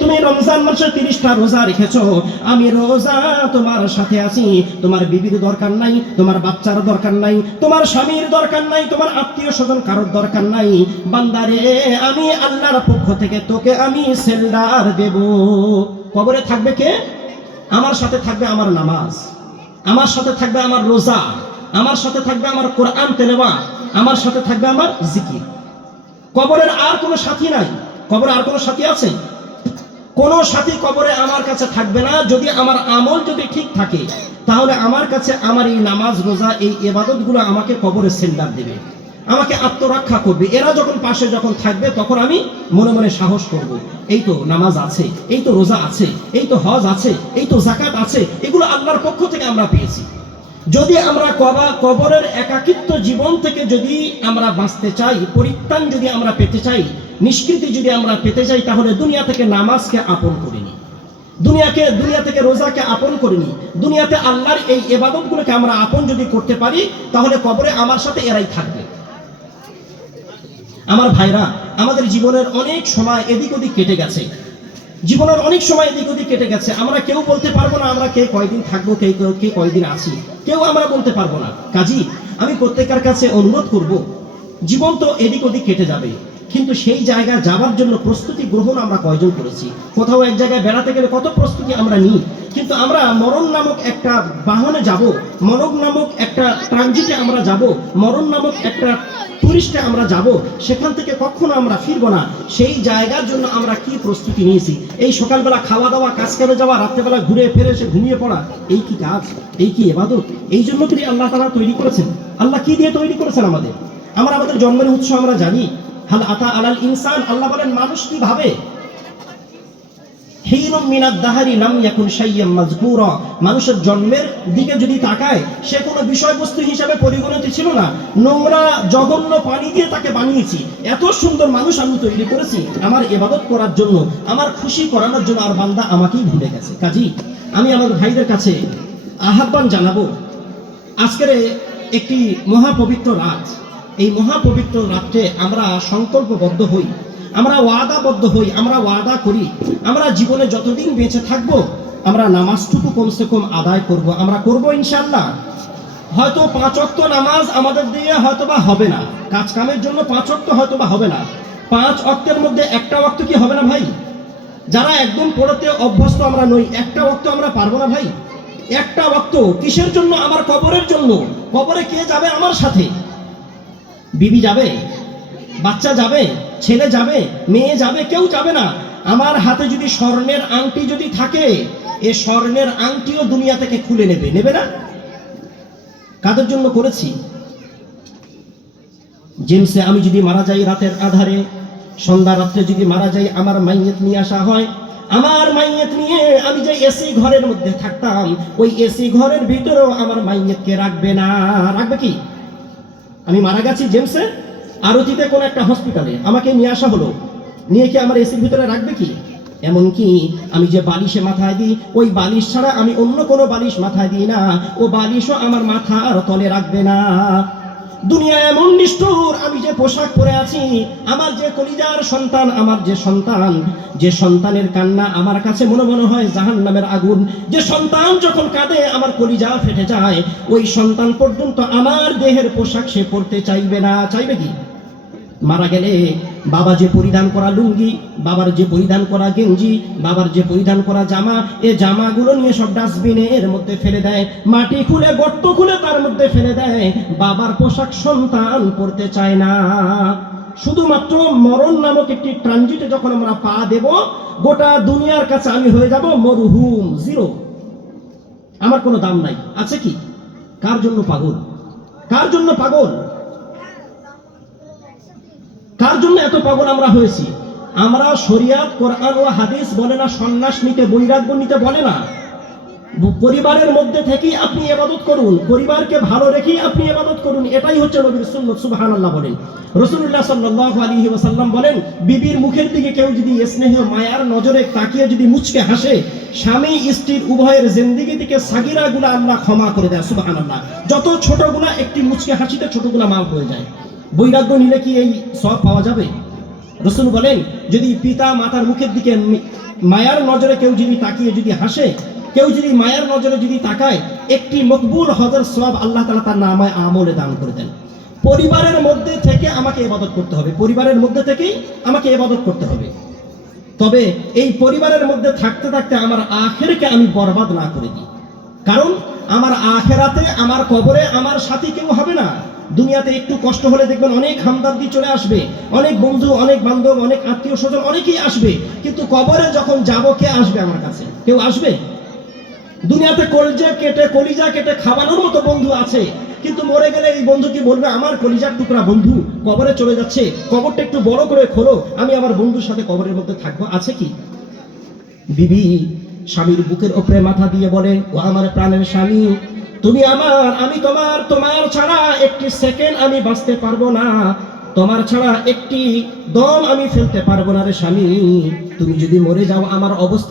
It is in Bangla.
তুমি রমজান মাসে 30টা রোজা রেখেছো, আমি রোজা তোমার সাথে আছি। তোমার বিবির দরকার নাই, তোমার বাচ্চার দরকার নাই, তোমার স্বামীর দরকার নাই, তোমার আত্মীয় স্বজন কারোর দরকার নাই। বান্দারে, আমি আল্লাহর পক্ষ থেকে তোকে আমি সেলডার দেব। কবরে থাকবে কে? আমার সাথে থাকবে আমার নামাজ, আমার সাথে থাকবে আমার রোজা, আমার সাথে থাকবে আমার কোরআন তেলাওয়াত, আমার সাথে থাকবে আমার জিকির। কবরের আর কোনো সাথী নাই। কবরে আর কোনো সাথী আছে? কোনো সাথী কবরে আমার কাছে থাকবে না। যদি আমার আমল যদি ঠিক থাকে, তাহলে আমার কাছে আমার এই নামাজ রোজা এই ইবাদতগুলো আমাকে কবরে সেন্টার দেবে, আমাকে আত্মরক্ষা করবে। এরা যখন পাশে যখন থাকবে, তখন আমি মনে মনে সাহস করব, এই তো নামাজ আছে, এই তো রোজা আছে, এই তো হজ আছে, এই তো যাকাত আছে, এগুলো আল্লাহর পক্ষ থেকে আমরা পেয়েছি। যদি আমরা কবরের একাকিত্ব জীবন থেকে যদি আমরা বাঁচতে চাই, পরিত্রাণ যদি আমরা পেতে চাই, নিষ্কৃতি যদি আমরা পেতে চাই, তাহলে দুনিয়া থেকে নামাজকে আপন করে নিই, দুনিয়া থেকে রোজাকে আপন করে নিই, দুনিয়াতে আল্লাহর এই ইবাদতগুলোকে আমরা আপন যদি করতে পারি, তাহলে কবরে আমার সাথে এরাই থাকবে। আমার ভাইরা, আমাদের জীবনের অনেক সময় এদিক ওদিক কেটে গেছে, জীবনের অনেক সময় এদিক ওদিক কেটে গেছে। আমরা কেউ বলতে পারবো না আমরা কে কয়দিন থাকবো, কে কয়দিন আছি, কেউ আমরা বলতে পারবো না। কাজী আমি প্রত্যেকের কাছে অনুরোধ করব, জীবন তো এদিক ওদিক কেটে যাবে, কিন্তু সেই জায়গায় যাবার জন্য প্রস্তুতি গ্রহণ আমরা কয়জন করেছি? কোথাও এক জায়গায় বেড়াতে গেলে কত প্রস্তুতি আমরা নিই, কিন্তু আমরা মরণ নামক একটা বাহনে যাব, মরণ নামক একটা ট্রানজিটে আমরা যাব, মরণ নামক একটা টুরিস্টে আমরা যাব, সেখান থেকে কখনো আমরা ফিরবো না। সেই জায়গার জন্য আমরা কি প্রস্তুতি নিয়েছি? এই সকালবেলা খাওয়া দাওয়া, কাজ করে যাওয়া, রাত্রেবেলা ঘুরে ফিরে এসে ঘুমিয়ে পড়া, এই কি কাজ? এই কি ইবাদত? এই জন্য কি আল্লাহ তাআলা তৈরি করেছেন? আল্লাহ কি দিয়ে তৈরি করেছেন আমাদের? আমাদের জন্মের উৎস আমরা জানি। হাল আতা আলাল ইনসান, আল্লাহ বলেন মানুষ কি ভাবে? হিনুম মিনাদ দাহরি লাম ইয়াকুন শাইয়্যাম মাযকুরা, মানুষের জন্মের দিকে যদি তাকায়, সে কোনো বিষয়বস্তু হিসাবে পরিগণিত ছিল না। নোংরা জঘন্য পানি দিয়ে তাকে বানিয়েছি। এত সুন্দর মানুষ আমি তৈরি করেছি আমার ইবাদত করার জন্য, আমার খুশি করানোর জন্য, আর বান্দা আমাকেই ভুলে গেছে। কাজী আমি আমার ভাইদের কাছে আহ্বান জানাবো, আজকের একটি মহাপবিত্র রাত, এই মহাপবিত্র রাত্রে আমরা সংকল্পবদ্ধ হই, আমরা ওয়াদাবদ্ধ হই, আমরা ওয়াদা করি, আমরা জীবনে যতদিন বেঁচে থাকবো আমরা নামাজটুকু কমসে কম আদায় করব। আমরা করব ইনশাআল্লাহ। হয়তো 5 ওয়াক্ত নামাজ আমাদের দিয়ে হয়তোবা হবে না, কাজ কামের জন্য 5 ওয়াক্ত হয়তোবা হবে না। 5 ওয়াক্তের মধ্যে একটা ওয়াক্ত কি হবে না ভাই? যারা একদম পড়তে অভ্যস্ত আমরা নই, একটা ওয়াক্ত আমরা পারবো না ভাই? একটা ওয়াক্ত কিসের জন্য? আমার কবরের জন্য। কবরে কে যাবে আমার সাথে? বিবি যাবে, বাচ্চা যাবে, ছেলে যাবে, মেয়ে যাবে, কেউ যাবে না। আমার হাতে যদি স্বর্ণের আংটি যদি থাকে, এ স্বর্ণের আংটিও দুনিয়া থেকে খুলে নেবে না? কাদের জন্য করেছি? জেমসে আমি যদি মারা যাই রাতের আধারে, সন্ধ্যা রাত্রে যদি মারা যাই, আমার মাইয়ত নিয়ে আসা হয়। আমার মাইয়ত নিয়ে আমি যে এসি ঘরের মধ্যে থাকতাম, ওই এসি ঘরের ভিতরেও আমার মাইয়তকে রাখবে না। রাখবে কি? আমি মারা গেছি জেমসে, আরতিতে কোন একটা হসপিটালে আমাকে নিয়ে আসা হলো, নিয়ে কি আমার এসির ভিতরে রাখবে কি? এমনকি আমি যে বালিশে মাথায় দিই, ওই বালিশ ছাড়া আমি অন্য কোনো বালিশ মাথায় দিই না, ও বালিশও আমার মাথার তলে রাখবে না। দুনিয়া এমন নিষ্ঠুর, আমি যে পোশাক পরে আছি, আমার যে কলিজার সন্তান, আমার যে সন্তানের কান্না আমার কাছে মনে হয় জাহান্নামের আগুন। যে সন্তান যখন কাঁদে আমার কলিজা ফেটে যায়, ওই সন্তান পর্যন্ত আমার দেহের পোশাক সে পরতে চাইবে না। চাইবে কি? মারা গেলে বাবা যে পরিধান করা লুঙ্গি, বাবার যে পরিধান করা গেঞ্জি, বাবার যে পরিধান করা জামা, এ জামাগুলো নিয়ে সব ডাস্টবিনের মধ্যে ফেলে দেয়, মাটি খুলে গর্ত খুলে তার মধ্যে ফেলে দেয়। বাবার পোশাক সন্তান পরতে চায় না। শুধুমাত্র মরণ নামক একটি ট্রানজিটে যখন আমরা পা দেব, গোটা দুনিয়ার কাছে আমি হয়ে যাব মরহুম, জিরো। আমার কোনো দাম নাই। আছে কি? কার জন্য পাগল? কার জন্য পাগল? কার জন্য এত পাগল আমরা হয়েছি? আমরা শরিয়াত, কোরআন ও হাদিস বলে না সন্ন্যাস নিতে, বৈরাগ্য নিতে বলে না। পরিবারের মধ্যে থেকেই আপনি ইবাদত করুন, পরিবারকে ভালো রেখেই আপনি ইবাদত করুন, এটাই হচ্ছে নবীর সুন্নাত। সুবহানাল্লাহ বলেন। রাসূলুল্লাহ সাল্লাল্লাহু আলাইহি ওয়াসাল্লাম বলেন, বিবির মুখের দিকে কেউ যদি স্নেহ মায়ার নজরে তাকিয়ে যদি মুচকে হাসে, স্বামী স্ত্রীর উভয়ের জিন্দেগি থেকে সাগিরাগুলো আল্লাহ ক্ষমা করে দেয়। সুবহানাল্লাহ। যত ছোট গুনাহ একটি মুচকে হাসিতে ছোট গুনাহ মাফ হয়ে যায়। বৈরাগ্য নিলে কি এই সওয়াব পাওয়া যাবে? রাসূল বলেন, যদি পিতা মাতার মুখের দিকে মায়ার নজরে কেউ যদি তাকিয়ে যদি হাসে, কেউ যদি মায়ার নজরে যদি তাকায়, একটি মকবুল হজের সওয়াব আল্লাহ তাআলা তার নামায় আমলে দান করে দেন। পরিবারের মধ্যে থেকে আমাকে ইবাদত করতে হবে, পরিবারের মধ্যে থেকেই আমাকে ইবাদত করতে হবে। তবে এই পরিবারের মধ্যে থাকতে থাকতে আমার আখিরকে আমি বরবাদ না করে দিই। কারণ আমার আখিরাতে, আমার কবরে আমার সাথী কেউ হবে না। দুনিয়াতে একটু কষ্ট হলে দেখবেন অনেক হামদর্দি চলে আসবে, অনেক বন্ধু, অনেক বান্ধব, অনেক আত্মীয় স্বজন অনেকেই আসবে, কিন্তু কবরে যখন যাব কে আসবে আমার কাছে? কেউ আসবে? দুনিয়াতে কলিজা কেটে খাওয়ানোর মতো বন্ধু আছে, কিন্তু মরে গেলে এই বন্ধু কি বলবে আমার কলিজার টুকরা বন্ধু কবরে চলে যাচ্ছে, কবরটা একটু বড় করে খোলো, আমি আমার বন্ধুর সাথে কবরের মধ্যে থাকবো? আছে কি? বিবি স্বামীর বুকের উপরে মাথা দিয়ে বলে, ও আমার প্রাণের স্বামী, তুমি আমার, আমি তোমার, তোমার ছাড়া একটি সেকেন্ড আমি বাঁচতে পারবো না, তোমার ছাড়া একটি দম আমি ফেলতে পারবো না রে স্বামী। তুমি যদি মরে যাও আমার অবস্থা